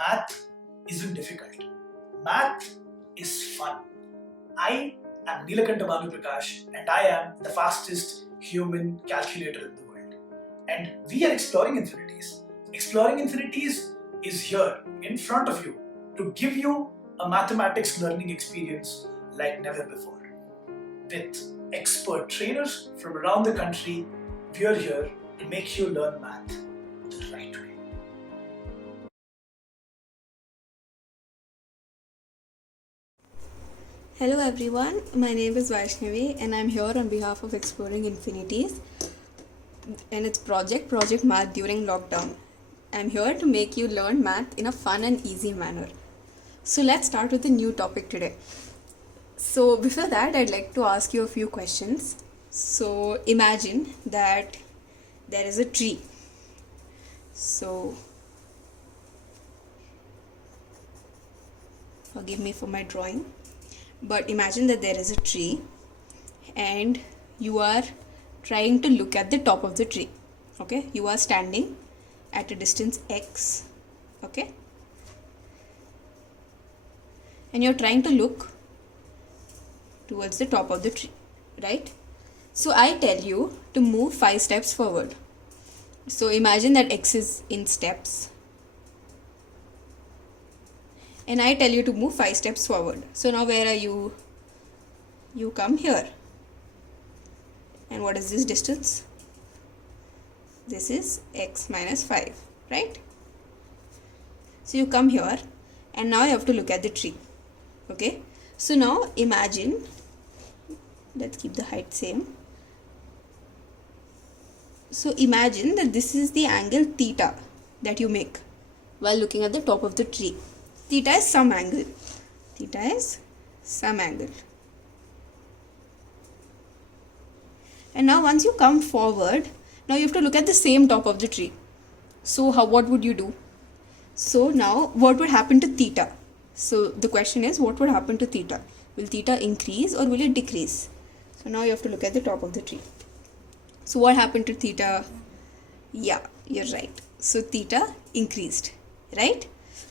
Math isn't difficult. Math is fun. I am Neelakanta Banu Prakash and I am the fastest human calculator in the world. And we are exploring infinities. Exploring infinities is here in front of you to give you a mathematics learning experience like never before. With expert trainers from around the country, we are here to make you learn math the right way. Hello everyone, my name is Vaishnavi and I'm here on behalf of Exploring Infinities and its Project Math during lockdown. I'm here to make you learn math in a fun and easy manner. So let's start with a new topic today. So before that, I'd like to ask you a few questions. So imagine that there is a tree. So forgive me for my drawing. But imagine that there is a tree and you are trying to look at the top of the tree. Okay, you are standing at a distance x. Okay, and you're trying to look towards the top of the tree, right? So I tell you to move 5 steps forward. So imagine that x is in steps. And I tell you to move 5 steps forward. So now where are you? You come here. And what is this distance? This is x minus 5, right? So you come here and now you have to look at the tree. Okay? So now imagine, let's keep the height same. So imagine that this is the angle theta that you make while looking at the top of the tree. Theta is some angle. Theta is some angle. And now once you come forward, now you have to look at the same top of the tree. So what would you do? So now what would happen to theta? So the question is, what would happen to theta? Will theta increase or will it decrease? So now you have to look at the top of the tree. So what happened to theta? Yeah, you're right. So theta increased, right?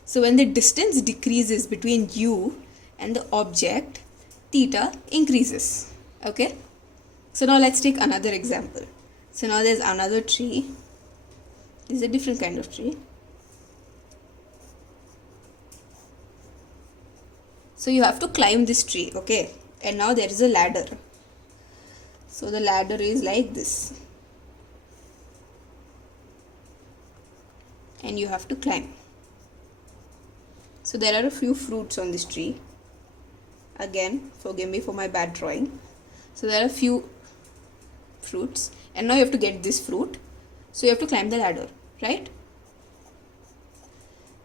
So when the distance decreases between you and the object, theta increases. Okay? So now let's take another example. So now there's another tree. This is a different kind of tree. So you have to climb this tree, okay? And now there is a ladder. So the ladder is like this. And you have to climb. So there are a few fruits on this tree. Again, forgive me for my bad drawing. So there are a few fruits. And now you have to get this fruit. So you have to climb the ladder, right?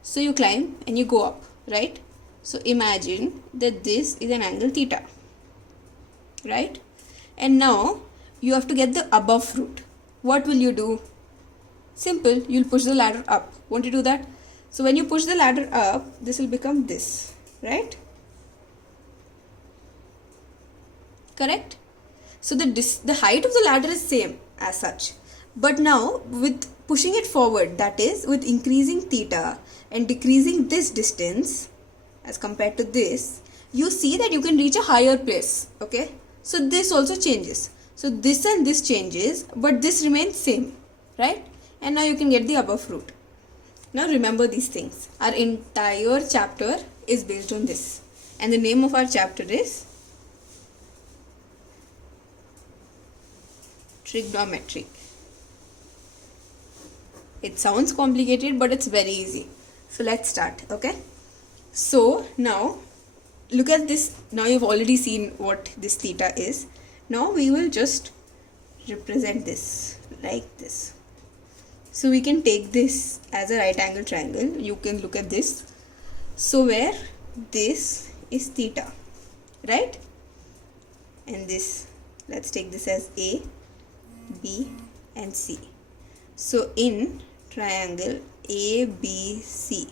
So you climb and you go up, right? So imagine that this is an angle theta, right? And now you have to get the above fruit. What will you do? Simple, you'll push the ladder up. Won't you do that? So when you push the ladder up, this will become this, right? Correct? So the height of the ladder is same as such. But now with pushing it forward, that is with increasing theta and decreasing this distance as compared to this, you see that you can reach a higher place, okay? So this also changes. So this and this changes, but this remains same, right? And now you can get the above fruit. Now remember these things. Our entire chapter is based on this. And the name of our chapter is Trigonometry. It sounds complicated, but it's very easy. So let's start, okay? So now look at this. Now you've already seen what this theta is. Now we will just represent this like this. So we can take this as a right angle triangle. You can look at this. So where this is theta, right? And this, let's take this as A, B and C. So in triangle ABC,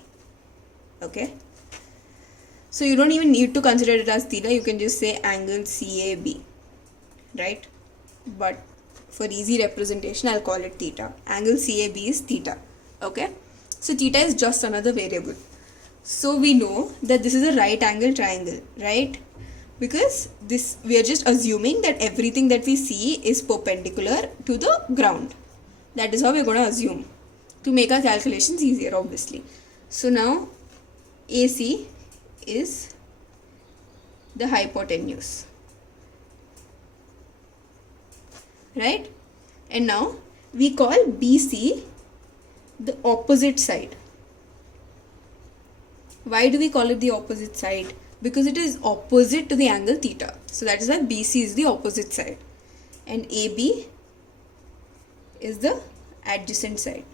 okay? So you don't even need to consider it as theta. You can just say angle CAB, right? But for easy representation, I'll call it theta. Angle CAB is theta. Okay. So theta is just another variable. So we know that this is a right angle triangle, right? Because this, we are just assuming that everything that we see is perpendicular to the ground. That is how we're going to assume to make our calculations easier, obviously. So now AC is the hypotenuse, right? And now we call BC the opposite side. Why do we call it the opposite side? Because it is opposite to the angle theta. So that is why BC is the opposite side. And AB is the adjacent side.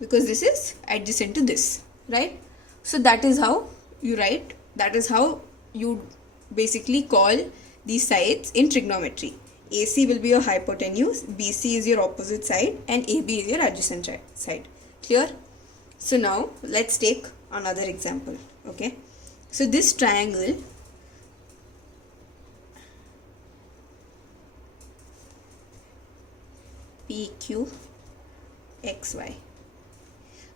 Because this is adjacent to this, right? So that is how you write, that is how you basically call these sides in trigonometry. AC will be your hypotenuse, BC is your opposite side, and AB is your adjacent side. Clear? So now let's take another example. Okay, so this triangle PQXY.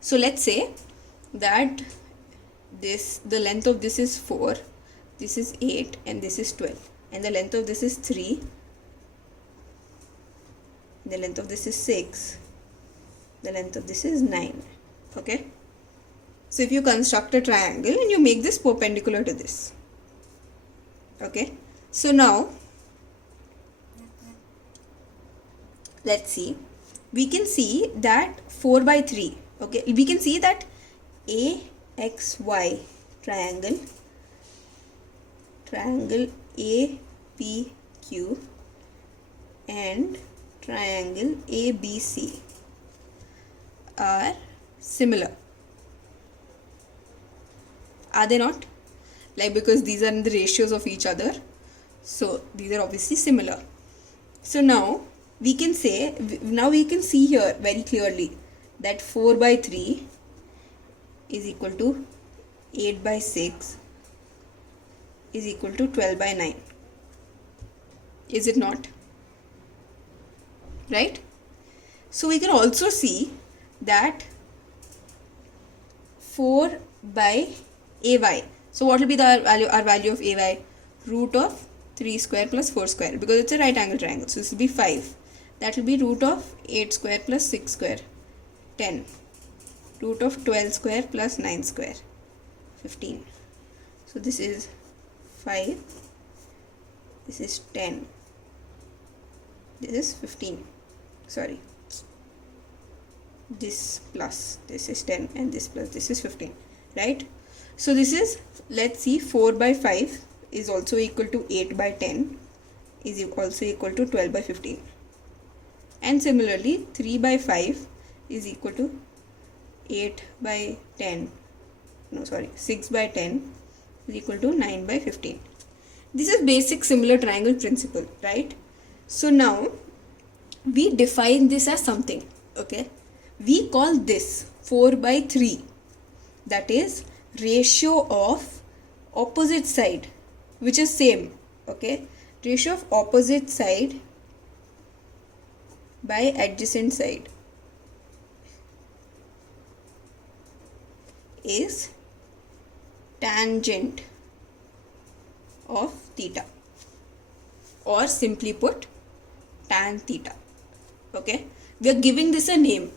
So let's say that the length of this is 4, this is 8, and this is 12, and the length of this is 3, the length of this is 6, the length of this is 9. Okay, so if you construct a triangle and you make this perpendicular to this. Okay, so now let's see, we can see that 4 by 3. Okay, we can see that AXY triangle APQ and triangle ABC are similar. Are they not? Like, because these are in the ratios of each other, so these are obviously similar. So now we can say, now we can see here very clearly that 4 by 3 is equal to 8 by 6 is equal to 12 by 9. Is it not? Right? So we can also see that 4 by AY. So what will be the value of AY? Root of 3 square plus 4 square, because it's a right angle triangle. So this will be 5. That will be root of 8 square plus 6 square, 10. Root of 12 square plus 9 square, 15. So this is 5. This is 10. This is 15. Sorry. This plus this is 10, and this plus this is 15, right? So this is, let's see, 4 by 5 is also equal to 8 by 10 is also equal to 12 by 15, and similarly 3 by 5 is equal to 8 by 10, no sorry 6 by 10 is equal to 9 by 15. This is basic similar triangle principle, right? So now we define this as something. Okay, we call this 4 by 3, that is ratio of opposite side, which is same. Okay, ratio of opposite side by adjacent side is tangent of theta, or simply put tan theta. Okay, we are giving this a name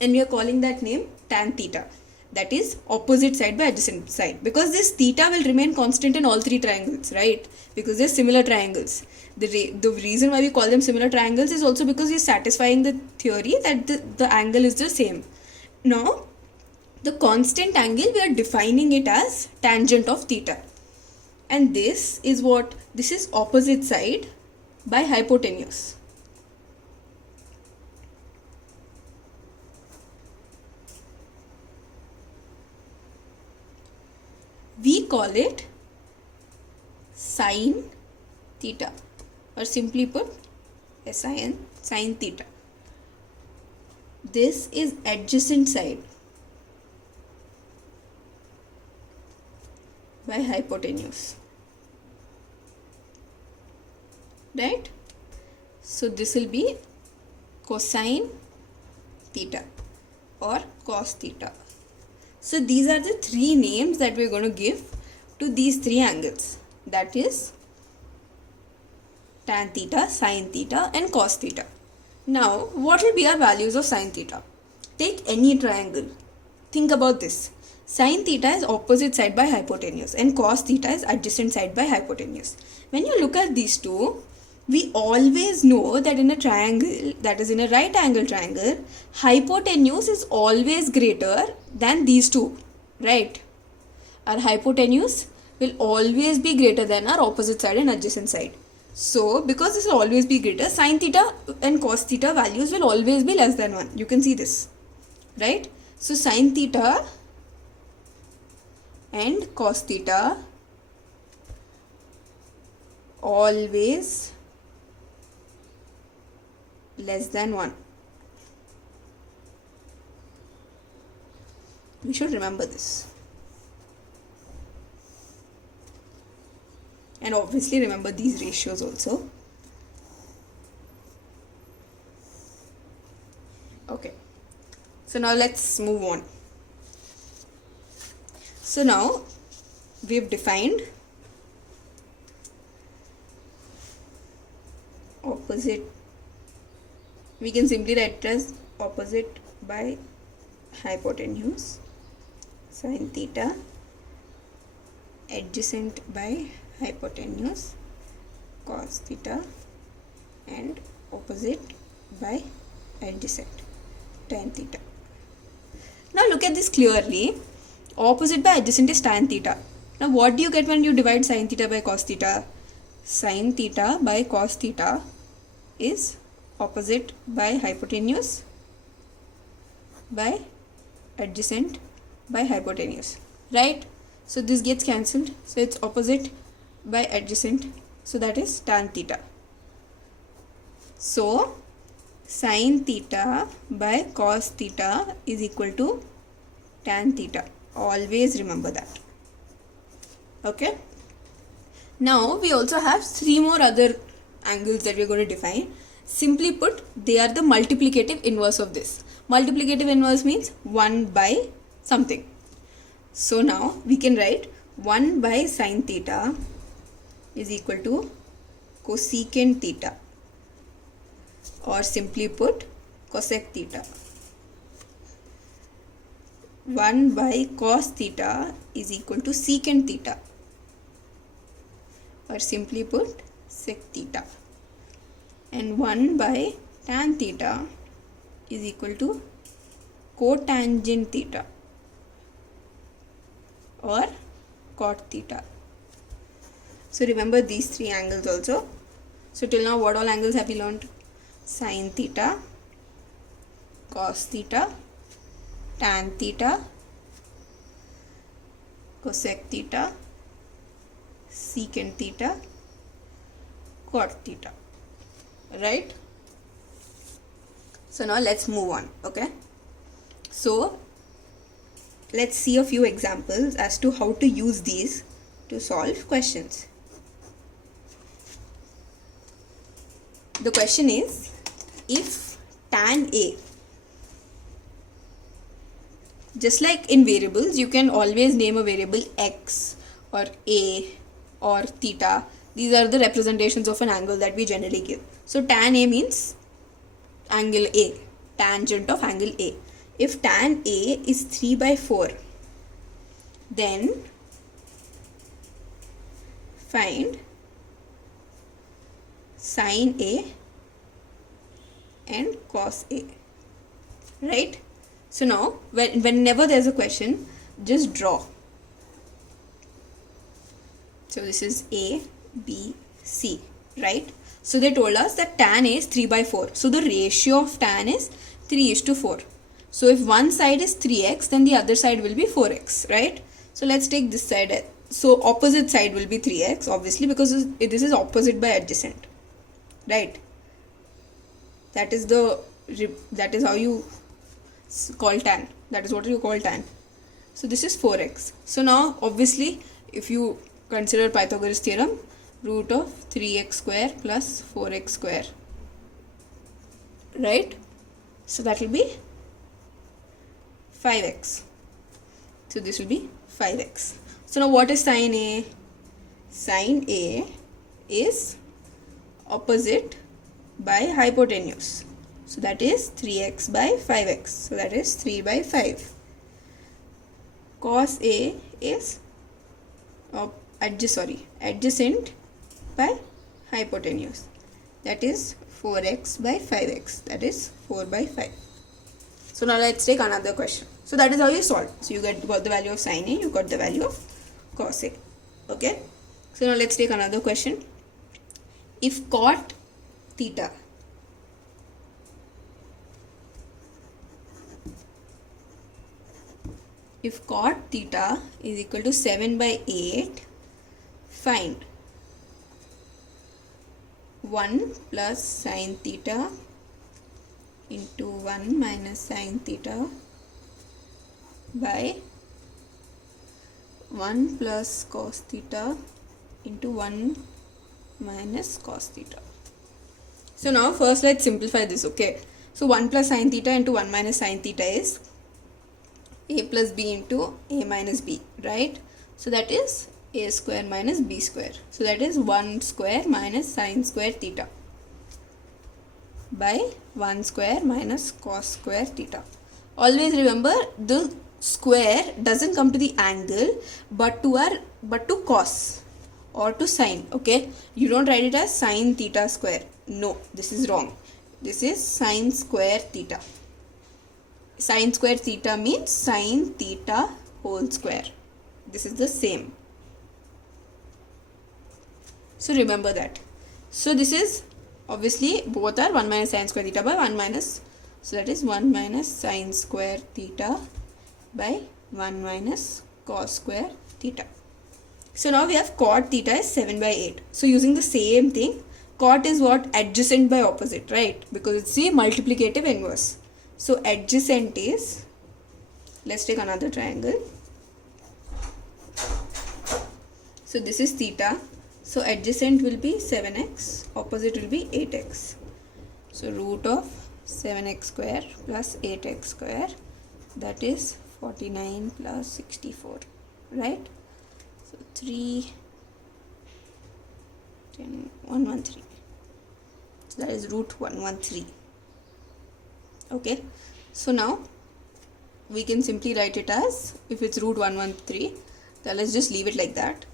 and we are calling that name tan theta, that is opposite side by adjacent side, because this theta will remain constant in all three triangles, right? Because they're similar triangles. The reason why we call them similar triangles is also because we're satisfying the theory that the angle is the same. Now the constant angle, we are defining it as tangent of theta, and this is what, this is opposite side by hypotenuse. We call it sine theta, or simply put sin, sine theta. This is adjacent side by hypotenuse, right? So this will be cosine theta. or cos theta. So these are the three names that we're going to give to these three angles. That is tan theta, sin theta and cos theta. Now, what will be our values of sin theta? Take any triangle. Think about this. Sin theta is opposite side by hypotenuse and cos theta is adjacent side by hypotenuse. When you look at these two, we always know that in a triangle, that is in a right angle triangle, hypotenuse is always greater than these two, right? Our hypotenuse will always be greater than our opposite side and adjacent side. So, because this will always be greater, sin theta and cos theta values will always be less than 1. You can see this, right? So, sin theta and cos theta always less than 1. We should remember this. And obviously remember these ratios also. Okay. So now let's move on. So now we've defined opposite. We can simply write it as opposite by hypotenuse, sin theta, adjacent by hypotenuse, cos theta, and opposite by adjacent, tan theta. Now look at this clearly. Opposite by adjacent is tan theta. Now what do you get when you divide sin theta by cos theta? Sin theta by cos theta is opposite by hypotenuse by adjacent by hypotenuse, right? So this gets cancelled, so it's opposite by adjacent, so that is tan theta. So sin theta by cos theta is equal to tan theta. Always remember that. Okay. Now we also have three more other angles that we are going to define. Simply put, they are the multiplicative inverse of this. Multiplicative inverse means 1 by something. So now we can write 1 by sin theta is equal to cosecant theta, or simply put cosec theta. 1 by cos theta is equal to secant theta, or simply put sec theta. And 1 by tan theta is equal to cotangent theta, or cot theta. So remember these three angles also. So till now what all angles have we learned? Sin theta, cos theta, tan theta, cosec theta, secant theta, cot theta, right? So now let's move on. Okay, so let's see a few examples as to how to use these to solve questions. The question is, if tan A, just like in variables, you can always name a variable x or a or theta. These are the representations of an angle that we generally give. So tan A means angle A, tangent of angle A. If tan A is 3 by 4, then find sin A and cos A, right? So now whenever there's a question, just draw. So this is A, B, C, right? So they told us that tan A is 3 by 4. So the ratio of tan is 3:4. So if one side is 3x, then the other side will be 4x, right? So let's take this side. So opposite side will be 3x, obviously, because this is opposite by adjacent, right? That is how you call tan. That is what you call tan. So this is 4x. So now obviously if you consider Pythagoras theorem, root of 3x square plus 4x square, right? So that will be 5x. So this will be 5x. So now what is sine A? Sine A is opposite by hypotenuse. So that is 3x by 5x. So that is 3 by 5. Cos A is adjacent by hypotenuse. That is 4x by 5x. That is 4 by 5. So now let's take another question. So that is how you solve. So you got the value of sine A, you got the value of cos A. Okay. So now let's take another question. If cot theta is equal to 7 by 8, find 1 plus sine theta into 1 minus sine theta by 1 plus cos theta into 1 minus cos theta. So now first let's simplify this, okay? So 1 plus sine theta into 1 minus sine theta is a plus b into a minus b, right? So that is a square minus b square. So that is 1 square minus sine square theta by 1 square minus cos square theta. Always remember, the square doesn't come to the angle but to cos or to sine, okay? You don't write it as sine theta square. No, this is wrong. This is sine square theta. Sine square theta means sine theta whole square. This is the same. So remember that. So this is obviously both are 1 minus sine square theta by 1 minus. So that is 1 minus sine square theta by 1 minus cos square theta. So now we have cot theta is 7 by 8. So using the same thing, cot is what? Adjacent by opposite, right? Because it's the multiplicative inverse. So adjacent is, let's take another triangle. So this is theta. So adjacent will be 7x, opposite will be 8x. So root of 7x square plus 8x square, that is 49 plus 64, right? So 3, 10, 113. So that is root 113. Okay, so now we can simply write it as, if it's root 113, then let's just leave it like that.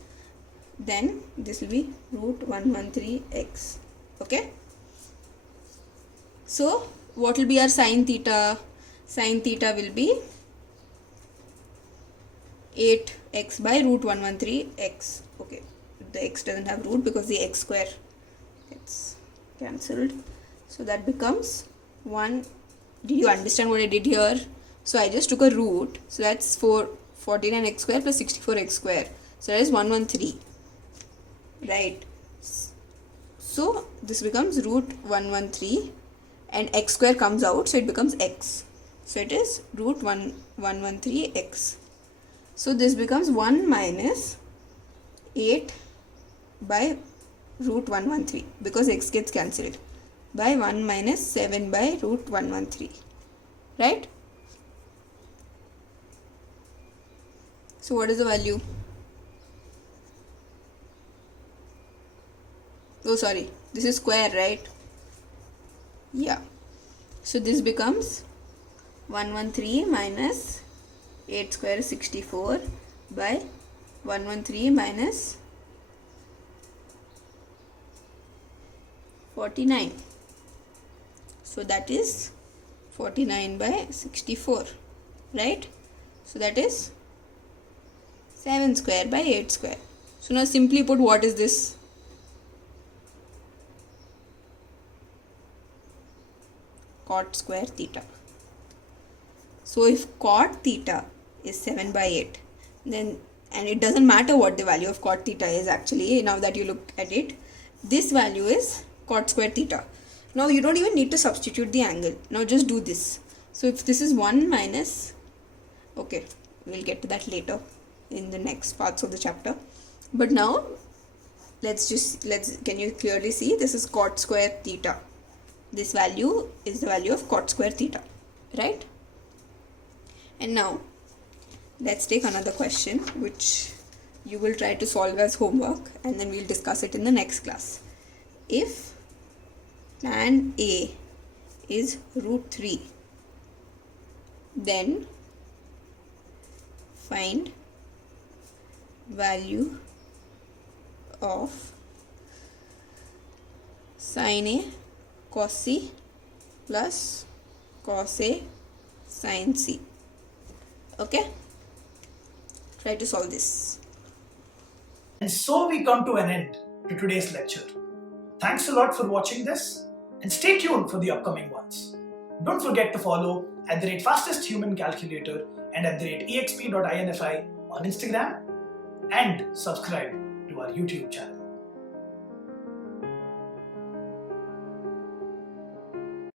Then this will be root 113x. Okay, so what will be our sine theta? Sine theta will be 8x by root 113x. Okay, the x doesn't have root because the x square gets cancelled. So that becomes 1. Did you understand what I did here? So I just took a root. So that's 49x square plus 64x square. So that is 113. Right. So this becomes root 113 and x square comes out. So it becomes x. So it is root 113x. So this becomes 1 minus 8 by root 113 because x gets cancelled, by 1 minus 7 by root 113, right? So what is the value? Oh sorry, this is square, right? Yeah. So this becomes 113 minus 8 square is 64 by 113 minus 49. So that is 49 by 64, right? So that is 7 square by 8 square. So now simply put, what is this? Cot square theta. So if cot theta is 7 by 8, then, and it doesn't matter what the value of cot theta is actually, now that you look at it, this value is cot square theta. Now you don't even need to substitute the angle. Now just do this. So if this is 1 minus, okay, we'll get to that later in the next parts of the chapter. But now can you clearly see this is cot square theta. This value is the value of cot square theta, right? And now let's take another question which you will try to solve as homework, and then we'll discuss it in the next class. If tan A is root 3, then find value of sin A cos C plus cos A sin C. Okay? Try to solve this. And so we come to an end to today's lecture. Thanks a lot for watching this, and stay tuned for the upcoming ones. Don't forget to follow @fastesthumancalculator and @exp.infi on Instagram, and subscribe to our YouTube channel.